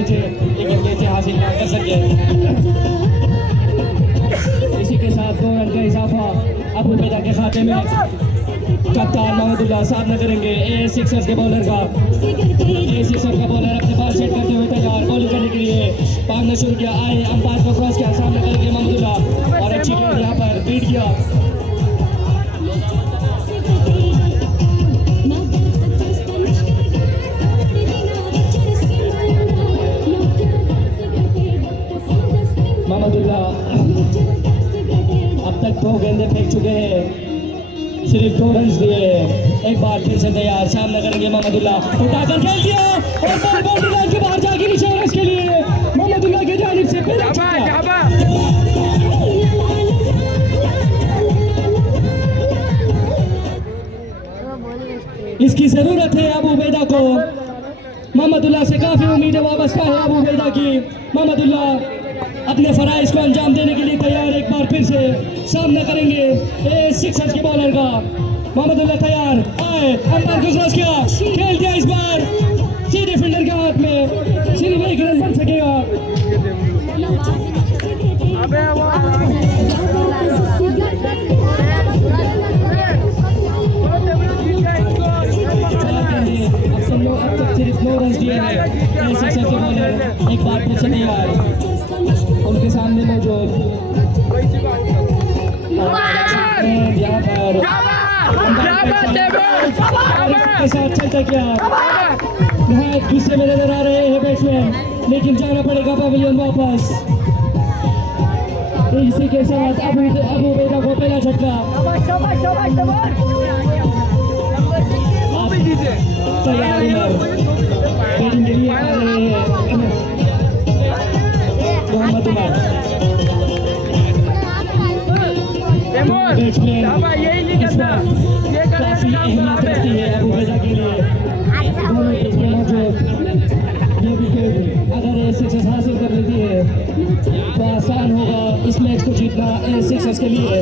नीचे, लेकिन कैचे हासिल ना कर सके। इसी के साथ 2 रन का इजाफा अबू उबैदा के खाते में। कप्तान मोहम्मदुल्लाह सामना करेंगे ए सिक्सर्स के बॉलर का। ए सिक्सर का बॉलर अपने पास सेट करते हुए तैयार बॉलिंग करने के लिए भागना शुरू किया। आए अंपायर को क्रॉस किया, सामना करेंगे मोहम्मदुल्लाह और अच्छी गेंद यहाँ पर बीट किया। मोहम्मदुल्लाह अब तक 2 गेंदें फेंक चुके हैं, सिर्फ 2 रन दिए। एक बार फिर से तैयार, सामना करेंगे मोहम्मदुल्लाह, उठाकर खेल दिया और बॉल बाउंड्री लाइन के बाहर जाके निशाना इसके लिए मोहम्मदुल्लाह की जानिब से पहला छक्का। इसकी जरूरत है अबू उबैदा को। मोहम्मदुल्लाह से काफी उम्मीदें वाबस्ता है अबू उबैदा की। मोहम्मदुल्लाह अपने फराइज को अंजाम देने के लिए तैयार, एक बार फिर से सामना करेंगे ए सिक्सर्स के बॉलर का। मोहम्मदुल्लाह तैयार, आए अंपायर को क्रॉस किया, खेल दिया इस बार सीधे फील्डर के हाथ में, सिर्फ 1 रन बन सकेगा। अब तक सिर्फ 9 रन दिए हैं ए सिक्सर्स के बॉलर, एक बार फिर से तैयार उनके सामने मौजूद यहाँ पर के साथ चलता क्या बहुत गुस्से में नजर आ रहे हैं बैट्समैन, लेकिन जाना पड़ेगा पवेलियन वापस। इसी के साथ अबू उबैदा को पहला झटका। तैयार बैटिंग के लिए आ रहे हैं मोहम्मदुल्लाह। बैट्समैन काफी अहमियत रखती है अबू उबैदा के लिए। दोनों टीम मौजूद, ये विकेट अगर ए सिक्सर्स हासिल कर लेती है तो आसान होगा इस मैच को जीतना ए सिक्सर्स के लिए।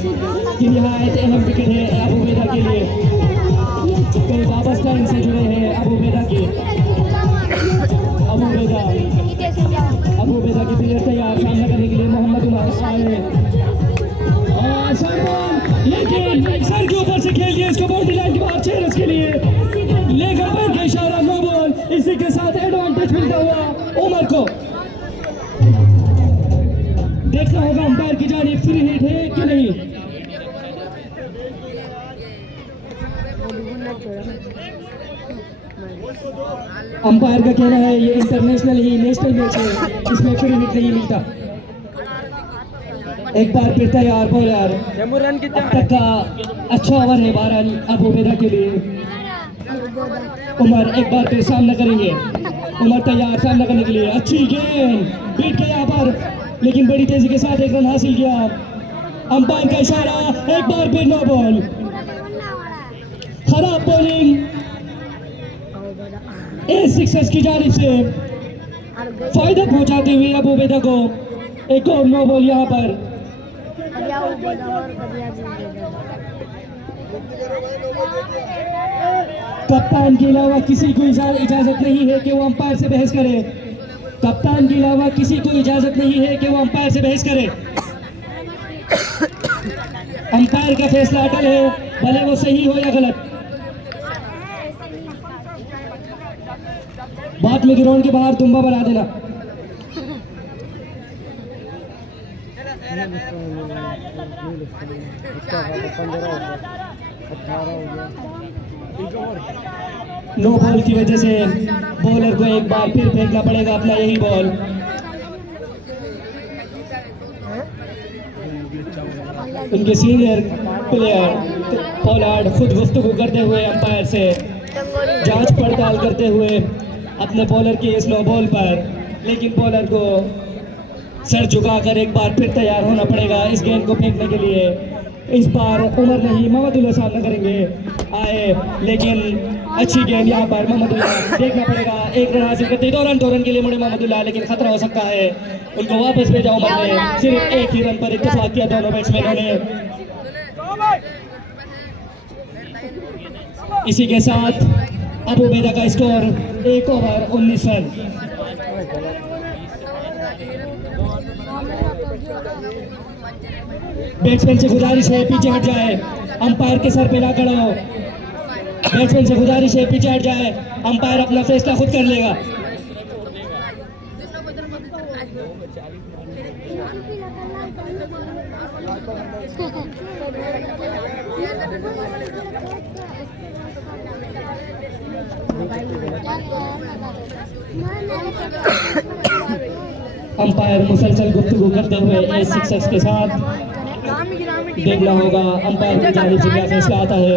ये निहायत अहम विकेट है अबू उबैदा के लिए। कई वाबस्ता इनसे जुड़े हैं अबू उबैदा के। अबू उबैदा की प्लेयर तैयार, सामना करने के लिए मोहम्मदुल्लाह आए और लेकिन सर के ऊपर से खेल दिया इसको बाउंड्री लाइन के बाहर 6 रन के लिए, लेग अंपायर का इशारा, नो बॉल। इसी के साथ एडवांटेज मिलता हुआ उमर को। देखना होगा अंपायर की जानिब फ्री हिट है कि नहीं। अंपायर का कहना है ये इंटरनेशनल ही नेशनल मैच है, इसमें फ्री हिट नहीं मिलता। एक बार फिर तैयार बॉलर, अब तक का अच्छा ओवर है 12 रन अबू उबैदा के लिए। उमर एक बार फिर सामना करेंगे, उमर तैयार सामना करने के लिए। अच्छी गेंद बीट के यहाँ पर, लेकिन बड़ी तेजी के साथ 1 रन हासिल किया। अंपायर का इशारा, एक बार फिर नो बॉल। खराब बॉलिंग ए सिक्सर्स की जानिब से फायदा पहुंचाते हुए अबू उबैदा को एक और नो बॉल यहाँ पर। कप्तान के अलावा किसी को इजाजत नहीं है कि वो अंपायर से बहस करे। कप्तान के अलावा किसी को इजाजत नहीं है कि वो अंपायर से बहस करे। अंपायर का फैसला अटल है, भले वो सही हो या गलत। बाद में ग्राउंड के बाहर तुम्बा बना देना। नो बॉल की वजह से बॉलर को एक बार फिर फेंकना पड़ेगा अपना यही बॉल। उनके सीनियर प्लेयर पोलार्ड खुद गुफ्तगू करते हुए अंपायर से जांच पड़ताल करते हुए अपने बॉलर की इस नो बॉल पर, लेकिन बॉलर को सर झुकाकर एक बार फिर तैयार होना पड़ेगा इस गेंद को फेंकने के लिए। इस बार उमर नहीं मोहम्मदुल्लाह सामना करेंगे आए, लेकिन अच्छी गेंद यहाँ पर मोहम्मदुल्लाह, देखना पड़ेगा। 1 रन हासिल करते 2 रन के लिए मुड़े मोहम्मदुल्लाह, लेकिन खतरा हो सकता है। उनको वापस भेजा उमर ने, सिर्फ 1 ही रन पर इत्तेफाक किया दोनों बैट्समैनों ने। इसी के साथ अबू उबैदा का स्कोर 1 ओवर 19 रन। बैट्समैन से गुजारिश है पीछे हट जाए, अंपायर के सर पे ना खड़ा हो। बैट्समैन से गुजारिश है पीछे हट जाए, अंपायर अपना फैसला खुद कर लेगा। अंपायर मुसलसल गुफ्तगू करते हुए एज सिक्सर्स के साथ देखना होगा अंपायर की जानिब से क्या फैसला आता है।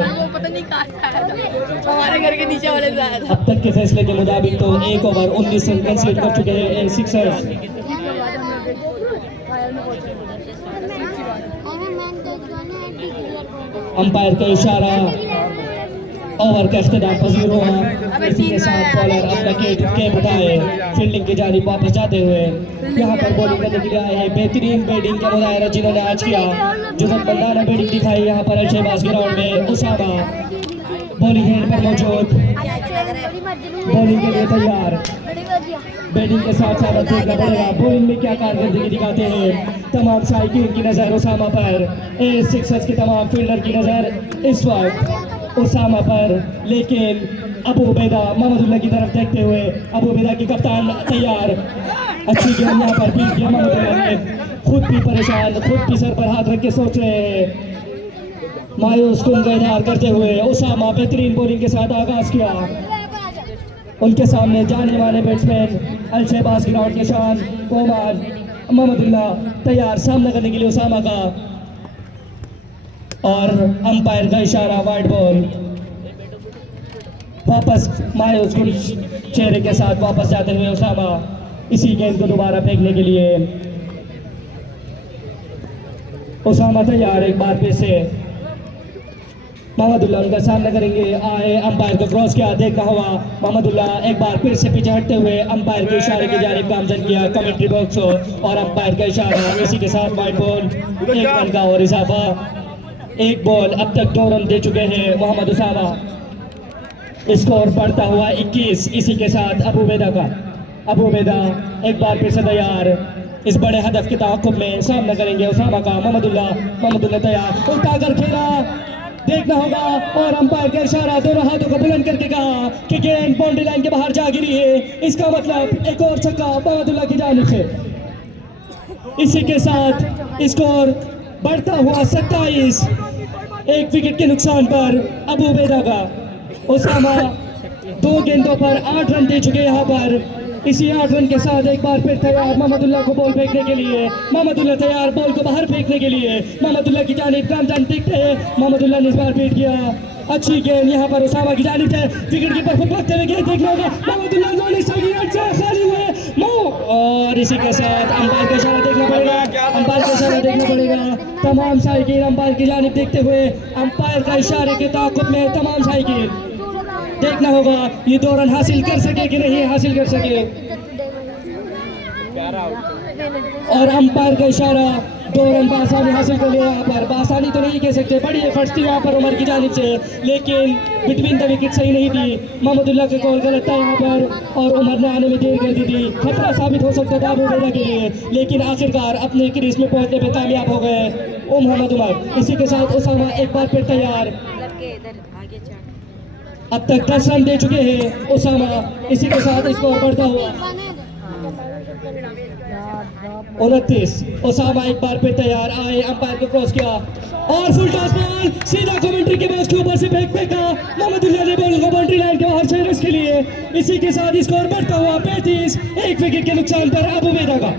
हमारे घर के नीचे वाले से आया था। अब तक के फैसले के मुताबिक तो 1 ओवर 19 रन कंसीड कर चुके हैं एज सिक्सर्स। अंपायर का इशारा, ओवर का इख्तिताम पजीर हुआ। इसी के साथ बॉलर अपना कैप उठाए फील्डिंग की जानिब वापस जाते हुए यहाँ पर बॉलिंग करने के लिए आए हैं। बेहतरीन बैटिंग का मुजाहरा जिन्होंने आज किया, जो बंदाना बैटिंग दिखाई यहाँ पर अलशहबाज ग्राउंड में। उसामा बॉलिंग हैंड पर मौजूद, बॉलिंग के लिए तैयार। बैटिंग के साथ साथ देखना पड़ेगा बॉलिंग में क्या कारकर्दगी दिखाते हैं। तमाम शायकीन की नज़र उसामा पर, एज सिक्सर्स के तमाम फील्डर की नज़र इस वक्त उसामा पर। लेकिन अबू उबैदा मोहम्मदुल्लाह की तरफ देखते हुए, अबू उबैदा की कप्तान तैयार। अच्छी गेंद यहाँ पर बीट किया मोहम्मदुल्लाह ने, खुद भी परेशान, खुद भी सर पर हाथ रख के सोच रहे हैं। मायूस कुन का इजहार करते हुए उसामा बेहतरीन बॉलिंग के साथ आगाज किया। उनके सामने जाने वाले बैट्समैन अलशहबाज ग्राउंड के शान कोमान मोहम्मदुल्लाह तैयार सामना करने के लिए उसामा का, और अंपायर का इशारा वाइड बॉल। वापस मायूस कुन चेहरे के साथ वापस जाते हुए उसामा इसी गेंद को दोबारा फेंकने के लिए। उसामा तैयार एक बार फिर से, मोहम्मदुल्लाह उनका सामना करेंगे। आए अंपायर को क्रॉस किया, देखा हुआ मोहम्मदुल्लाह एक बार फिर से पीछे हटते हुए अंपायर के इशारे की जानिब गामजन किया कमेंट्री बॉक्स और अंपायर का इशारा। इसी के साथ वाइड बॉल, 1 रन का और इजाफा। 1 बॉल, अब तक 2 रन दे चुके हैं मोहम्मद उसामा। स्कोर बढ़ता हुआ 21। इसी के साथ अबू उबैदा का, अबू उबैदा एक बार फिर से तैयार, इस बड़े हदफ के ताक़ुब में सामना करेंगे उसामा का। मोहम्मदुल्लाह तैयार, उठाकर खेला, देखना होगा, और अंपायर का इशारा, दोनों हाथों को बुलंद करके कहा कि गेंद बाउंड्री लाइन के बाहर जा गिरी है। इसका मतलब एक और छक्का मोहम्मदुल्लाह की जानिब से। इसी के साथ स्कोर बढ़ता हुआ 27। 1 विकेट के नुकसान पर अबू उबैदा का। उसामा 2 गेंदों पर 8 रन दे चुके यहाँ पर। इसी 8 रन के साथ एक बार फिर तैयार मोहम्मदुल्लाह को बॉल फेंकने के लिए। मोहम्मदुल्लाह तैयार बॉल को बाहर फेंकने के लिए। मोहम्मदुल्लाह की जानिब गामजन दिखते हैं, मोहम्मदुल्लाह ने इस बार बीट किया। अच्छी गेंद यहाँ पर उसामा की जानिब से, विकेट कीपर खुद भागते हुए गेंद देखना होगा। मोहम्मदुल्लाह खाली हुए और इसी के साथ अंपायर का इशारा देखना पड़ेगा, अंपायर का इशारा देखना पड़ेगा। तमाम शायकीन अंपायर की जानिब देखते हुए, अंपायर का इशारे के ताक़ुब में तमाम शायकीन देखना होगा ये 2 रन हासिल कर सके कि नहीं हासिल कर सके। और अंपायर का इशारा, 2 रन बासानी हासिल कर लिया। यहाँ पर बासानी तो नहीं कह सकते, बड़ी एफर्ट्स थी यहाँ पर उमर की जानिब से, लेकिन बिटवीन द विकेट सही नहीं थी। मोहम्मदुल्लाह का कॉल गलत था यहाँ पर, और उमर ने आने में देर कर दी थी। खतरा साबित हो सकता था अबू उबैदा के लिए, लेकिन आखिरकार अपने क्रीज में पहुंचने में कामयाब हो गए मोहम्मद उमर। इसी के साथ उसामा एक बार फिर तैयार। अब तक 10 रन दे चुके हैं उसामा। इसी के साथ स्कोर बढ़ता हुआ 29। उसामा एक बार फिर तैयार, आए अंपायर को क्रॉस किया और फुल टॉस बॉल सीधा कमेंट्री के बॉक्स के ऊपर से फेंका। मोहम्मदुल्लाह ने बॉल को बाउंड्री लाइन के बाहर से रस के लिए। इसी के साथ स्कोर बढ़ता हुआ 35। 1 विकेट के नुकसान पर अबू उबैदा का।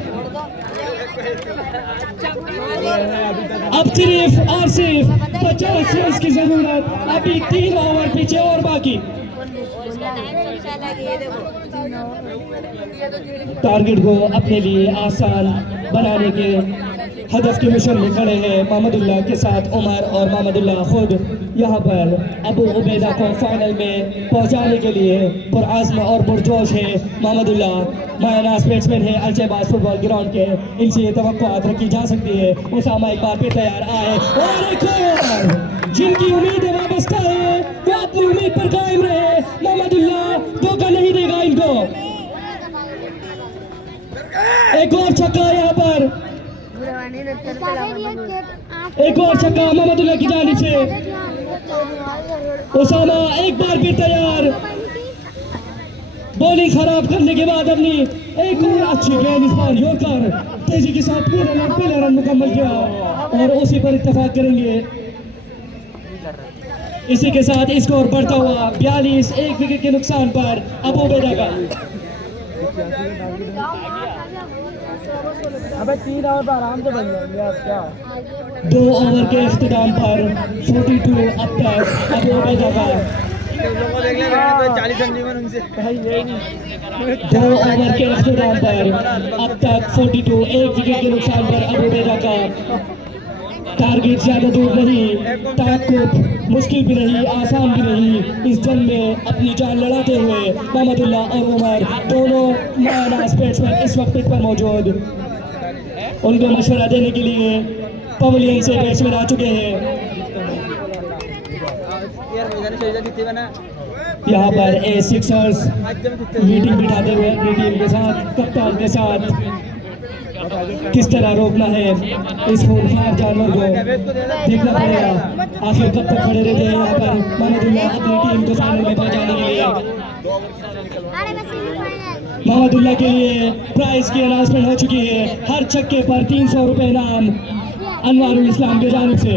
अब सिर्फ और सिर्फ 50 रन की जरूरत, अभी 3 ओवर पीछे और बाकी। टारगेट को अपने लिए आसान बनाने के हदफ के मिशन में खड़े हैं मोहम्मदुल्लाह के साथ उमर, और मोहम्मदुल्लाह खुद यहाँ पर अबू उबैदा को फाइनल में पहुँचाने के लिए पुरआज़्म और पुरजोश है। मोहम्मदुल्लाह मायनास बैट्समैन है अलशहबाज फुटबॉल ग्राउंड के, इनसे ये तवक्कुआत रखी जा सकती है। उसामा एक बार फिर तैयार, आए और एक और जिनकी उम्मीद वाबस्ता है वो अपनी उम्मीद पर कायम रहे। मोहम्मदुल्लाह धोखा नहीं देगा इनको। एक और छक्का यहाँ पर, एक और छक्का मोहम्मदुल्लाह की जानिब से। उसामा एक बार फिर तैयार, बॉलिंग खराब करने के बाद अपनी एक और अच्छी गेंद इस बार यॉर्कर तेजी के साथ पहला रन मुकम्मल किया और उसी पर इत्तेफाक करेंगे। इसी के साथ स्कोर बढ़ता हुआ 42, एक विकेट के नुकसान पर अबू उबैदा का। अबे 3 ओवर आराम से बन जाएंगे आप क्या। 2 ओवर के इख्तिताम पर 42 अब तक अबू उबैदा का। 40 रन जीवन उनसे 2 ओवर के इख्तिताम पर अब तक 42, एक विकेट के नुकसान पर अबू उबैदा का। टारगेट ज्यादा दूर नहीं, ताक़ुब मुश्किल भी नहीं, आसान भी नहीं। इस जंग में अपनी जान लड़ाते हुए मोहम्मदुल्लाह और उमर दोनों मायनास बैट्समैन इस वक्त पिच पर मौजूद। उनको मशवरा देने के लिए पवेलियन से बैट्समैन आ चुके हैं। यहाँ पर ए सिक्सर्स मीटिंग बिठाते हुए अपनी टीम के साथ, कप्तान के साथ किस तरह रोकना है इस खूंखार जानवर को देखना पड़ेगा। आखिर कब तक खड़े रहते हैं यहाँ पर मोहम्मदुल्लाह अपनी टीम को फाइनल में पहुंचाने के लिए। मोहम्मदुल्लाह के लिए प्राइज की अनाउंसमेंट हो चुकी है। हर छक्के पर 300 रुपए इनाम अनवारुल इस्लाम की जानिब से।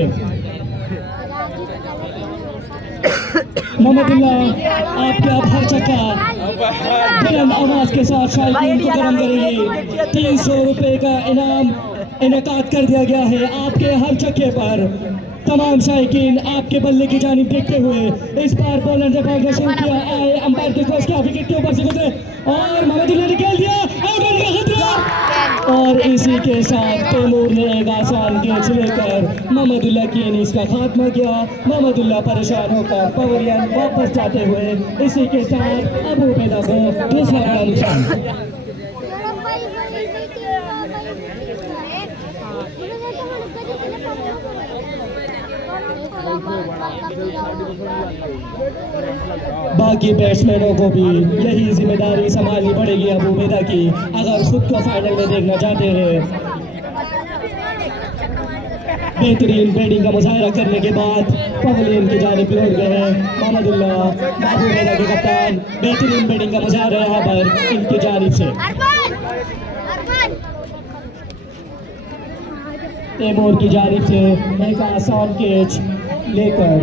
मोहम्मदुल्लाह आपके अब हर छक्का बुलंद आवाज के साथ शायकीन को गर्म करेंगे। 300 रुपए का इनाम इनेकाद कर दिया गया है आपके हर छक्के पर। तमाम शायकीन आपके बल्ले की जानिब देखते हुए इस बार बॉलर ने भागना शुरू किया। आए अंपायर के क्रॉस किया, विकेट के ऊपर से गुजरे और मोहम्मदुल्लाह ने खेल दिया आउट का खतरा। और इसी के साथ तैमूर ने एक आसान कैच लेकर मोहम्मदुल्लाह की इनिंग्स का खात्मा किया। मोहम्मदुल्लाह परेशान होकर पवेलियन वापस जाते हुए इसी के साथ अबू उबैदा को दूसरा बड़ा नुकसान। बाकी बैट्समैनों को भी यही जिम्मेदारी संभालनी पड़ेगी अबू उबैदा की, अगर खुद को फाइनल में देखना चाहते हैं। बेहतरीन बैटिंग का मुजाहरा करने के बाद पवेलियन की जानिब लौट गए हैं मोहम्मदुल्लाह, अबू उबैदा के कप्तान। बेहतरीन बैटिंग का मुजाहरा यहाँ पर इनकी जानिब से। तैमूर की जानिब से एक आसान कैच लेकर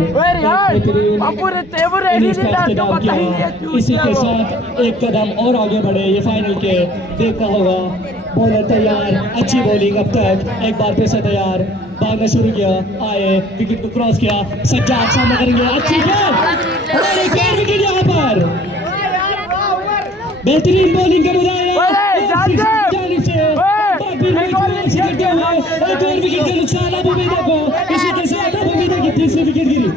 इसी के साथ एक कदम और आगे बढ़े ये फाइनल के। देखना होगा बॉलर तैयार, अच्छी बॉलिंग अब तक, एक बार फिर से तैयार, भागना शुरू किया, आए विकेट को क्रॉस किया, सज्जाद सामना करेंगे, अच्छी गेंद और एक और विकेट यहाँ पर। बेहतरीन बॉलिंग का मुजाहरा जानिब से एक और विकेट का नुकसान अबू उबैदा को। इसी के साथ अबू उबैदा की तीसरी विकेट गिरी।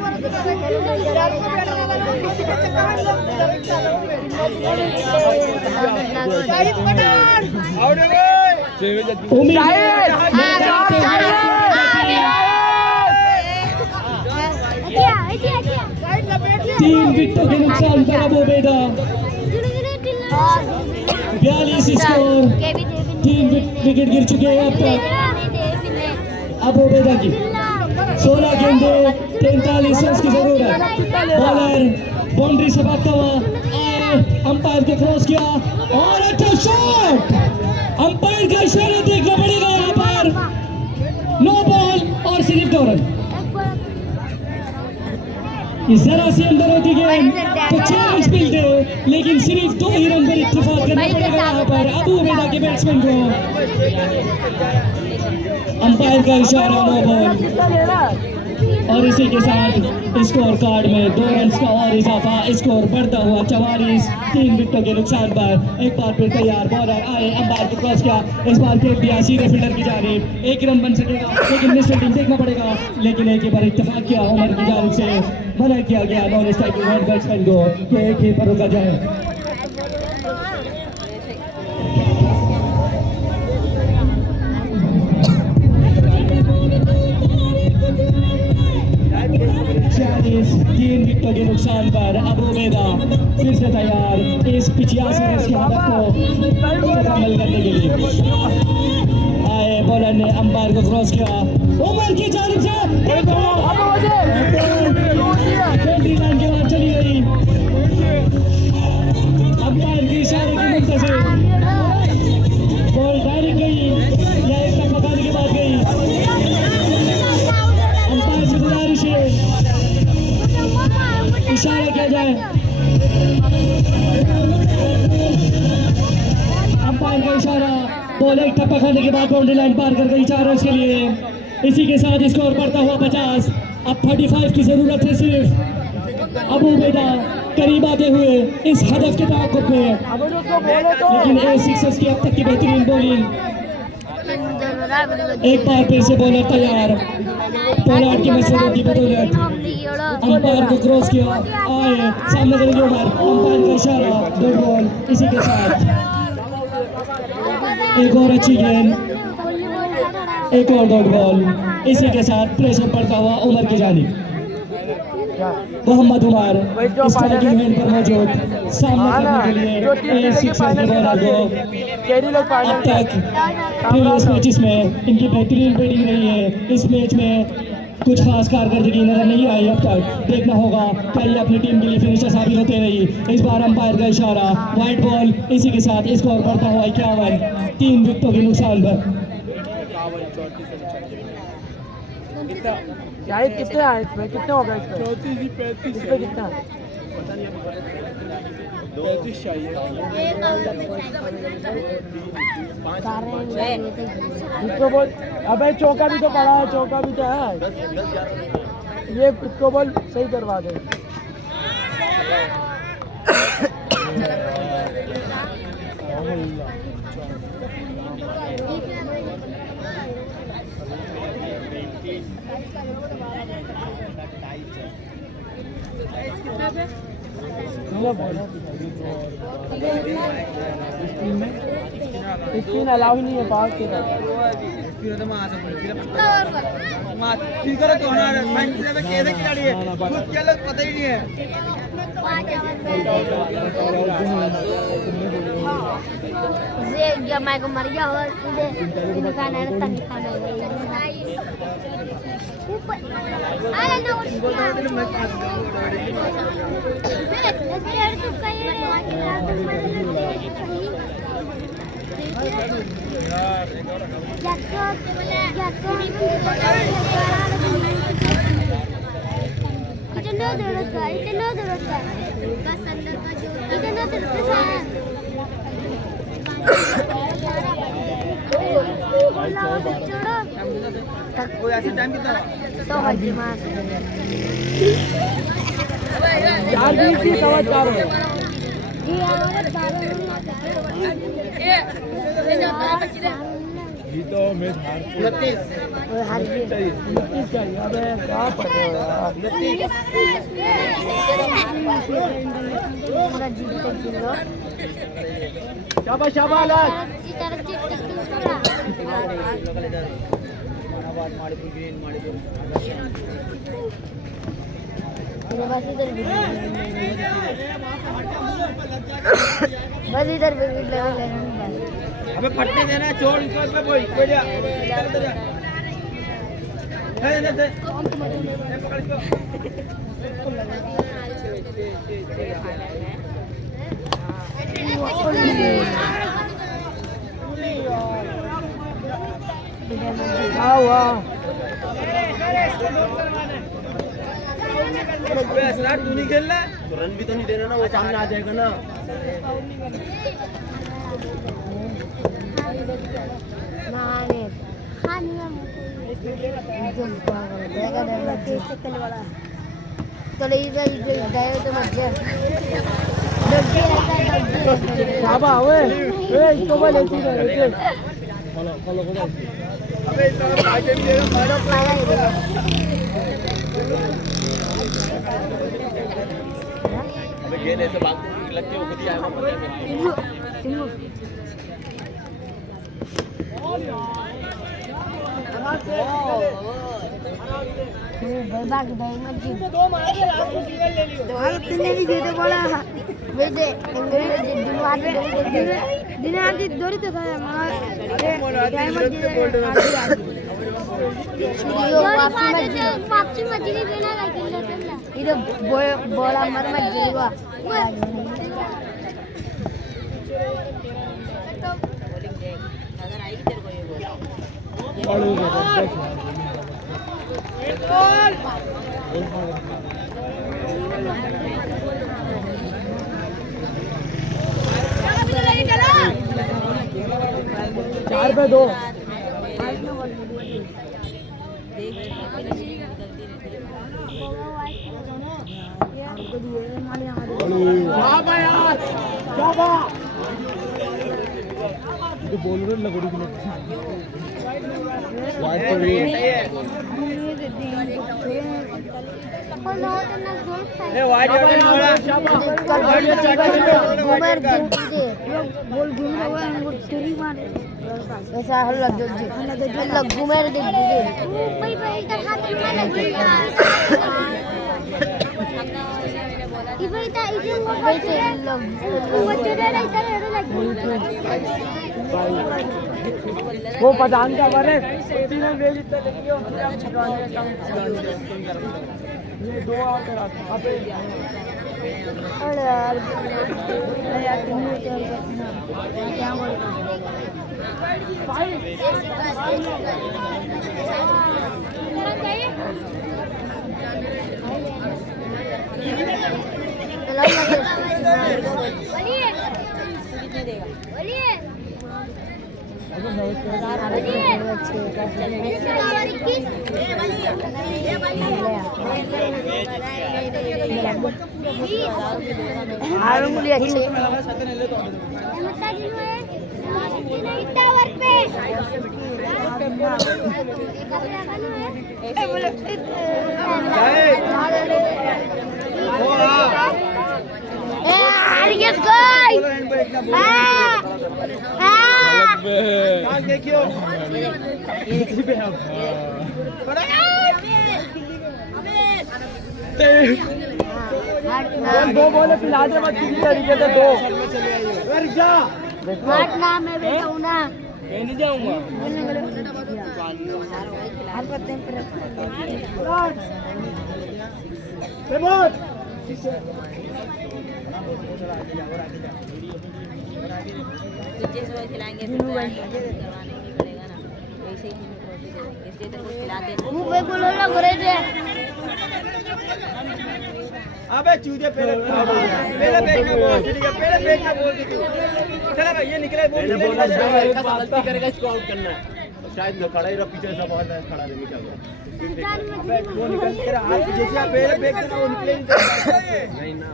तीन विकेटों के नुकसान पर अबू उबैदा। 42 स्कोर, 3 विकेट गिर चुके हैं अब तक अबू उबैदा की। 16 गेंदे 43 रन की जरूरत। बॉलर बाउंड्री से भागता हुआ आए, अंपायर के क्रॉस किया और अच्छा शॉट। अंपायर का इशारा देखना पड़ेगा यहाँ पर। नो बॉल और सिर्फ 2 रन। इस जरा से अंदर होती गेंद तो 6 रन मिलते, लेकिन सिर्फ 2 ही रन पर इत्तेफाक करना पड़ेगा यहाँ पर अबू उबैदा के बैट्समैन को। अंपायर का इशारा नो बॉल और इसी के साथ स्कोर कार्ड में 2 रन का और इजाफा। स्कोर बढ़ता हुआ 44, 3 विकेटों के नुकसान पर। एक बार फिर तैयार, बॉलर आए, अंपायर को क्रॉस किया, इस बार फेंक दिया सीधे फील्डर की जानिब। 1 रन बन सकेगा लेकिन नेशनल टीम देखना पड़ेगा, लेकिन एक ही पर इत्तेफाक किया उमर की जानिब से। मना किया गया नॉन स्ट्राइकिंग बैट्समैन को कि एक ही पर रुका जाए। तीन विकेटों के नुकसान पर अबू उबैदा फिर से तैयार इस 85 रन के हदफ को मुकम्मल करने के लिए। आए बॉलर ने अंपायर को क्रॉस किया, उमर की जानिब से एंट्री लाइन के बाद चली गई। अंपायर की इशारे की मुंतज़िर बॉल डायरेक्ट गई या एक तक पकाने के बाद गई। अंपायर से गुजारिश है इशारा किया जाए। अंपायर का इशारा, बॉल एक टप्पा खाने के बाद बाउंड्री लाइन पार कर गई 4 रन के लिए। इसी के साथ स्कोर बढ़ता हुआ 50। अब 35 की जरूरत है सिर्फ। अबू उबैदा करीब आते हुए इस हदफ के ताक़ुब में, लेकिन ए सिक्सर्स की अब तक की बेहतरीन बॉलिंग। एक बार फिर से बॉलर तैयार, पोलार्ड की मशवरों की बदौलत अंपायर को क्रॉस किया। आए सामने करेंगे उमर, अंपायर का इशारा, डॉट बॉल। इसी के साथ एक और अच्छी गेंद, एक और डॉट बॉल। इसी के साथ प्रेशर पड़ता हुआ उमर की जानिब। मोहम्मद उमर स्ट्राइकिंग एंड पर मौजूद, सामने करने के लिए ए सिक्सर के बॉलर को। अब तक प्रीवियस मैचेस में इनकी बेहतरीन बैटिंग रही है। इस मैच में कुछ खास कारकर्दगी नजर नहीं आई अब तक। देखना होगा क्या ये अपनी टीम के लिए फिनिशर साबित होते रही। इस बार अंपायर का इशारा, वाइट बॉल। इसी के साथ स्कोर बढ़ता हुआ 51, 3 विकेटों के नुकसान पर। कितने आए इसमें, कितने हो गए इसमें? 34 इसमें कितना? 35 चाहिए। इसको बोल, अबे चौका भी तो पड़ा है, चौका भी तो है। ये इसको बोल सही करवा दे। स्क्रीन अलाउ ही नहीं है पास के साथ। पता ही नहीं है। मैं को मर गया हो खाना टाइम कितना? तो हजी मार चार बीस की सवा 4 है। तो मैं 29 चाहिए। अबे क्या पता शाबाश शाबाश। बस इधर अबे फटने देना, छोड़ इसको पे बोल बढ़िया। पकड़ इसको। असरार तू नहीं खेलना तो रन भी तो नहीं देना ना, वो सामने आ जाएगा ना। गेंद ऐसे भाग लग के वो खुद ही आएगा। बाकी भाई मत जीत दो मार के लास्ट में ले लियो तुमने भी जीते बोला वैसे इंग्लिश दिमाग में दिन आगे दोरी तो था मार डायमंड जीते वापसी मत जीते बिना का किल्ला इधर बोला मर मत जीवा अगर आएगी तेरे को ये चार पे दो बोल रहे लगोड़ी की वाइट तो भी ए वाइट बोल घूम रहा है वो तेरी मार ऐसा हल्ला दे दे हल्ला घूमे दे दे भाई भाई का खाते में लगेगा इवेटा इजे वैसे लोग वो तेरे इधर लग वो पठान का बारे तीनों ले लेते देखियो ये दो आते अबे अरे यार तुम क्या बोल देखियो दो बोले पिला दे मत किसी तरीके से दो जा ना मैं बैठा हूं ना मैं नहीं जाऊंगा खिलाएंगे करवाने नहीं पड़ेगा ना वैसे ही इसलिए तेरे को खिलाते मुंह बोलो ना घरे से अबे चूजे पहले बैठ के बोल ठीक है पहले बैठ के बोल चला भाई ये निकले बोल गलती करेगा इसको आउट करना है शायद खड़ा ही रहा पीछे सब और खड़ा नहीं क्या अबे वो निकल तेरा हाथ जैसे आप पहले बैठ के वो निकले नहीं ना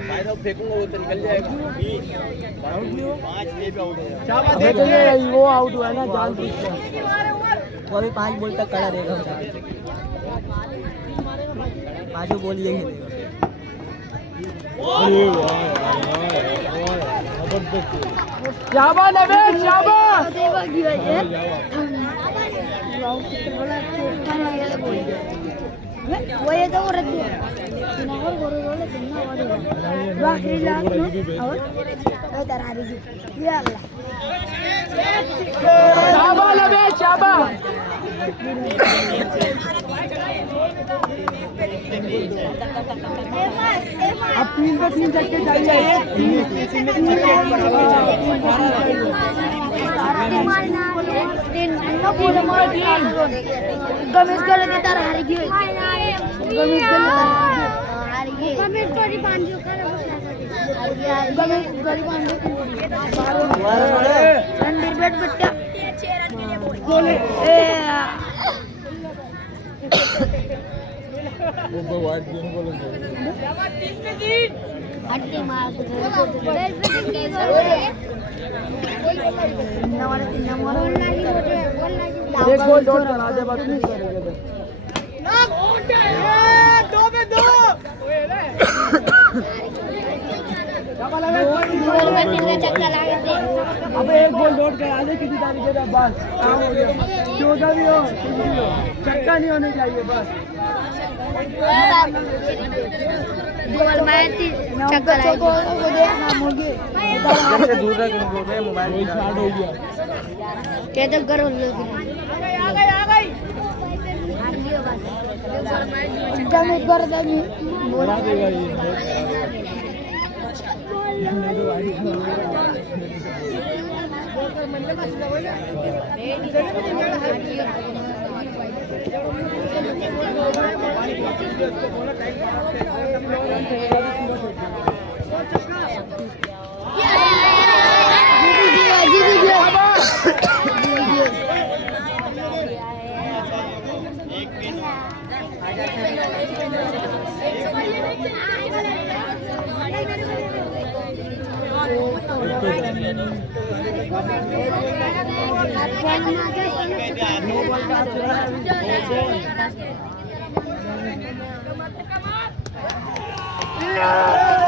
शायद अब फेंकूंगा वो तो निकल जाएगा 5 पे आउट है शाबाश देखो वो आउट हुआ ना जान वो अभी 5 बॉल तक खड़ा रहेगा पांचों बॉल ये शाबाश नबे शाबाश वो ये तो रख दिया और गोरे गोरे कितना वाले बाकी लाख और इधर आ रही ये अगला शाबाश नबे शाबाश अब 3 पे 3 चक्के चाहिए गमेश को लगे तार हार गई गमेश को हार गई गमेश को री पांजो कर गमेश गरी पांजो रणबीर बैठ बेटा बोले ए वो वाइट गेम बोलो हट्टी मार के बैठ की नंबर एक गोल दो चला दे बात नहीं करेंगे दो पे दो बॉल में 3 छक्का लगा दे अबे एक बॉल लौट गया आधे किसी तारीख के बस काम हो गया 14 भी हो कुछ भी हो छक्का नहीं होने चाहिए बस बॉल में 3 छक्का लगा दे से दूर रख मोबाइल स्टार्ट हो गया क्या तो करो आ गई एकदम एक बार बोला देगा ये Yeah.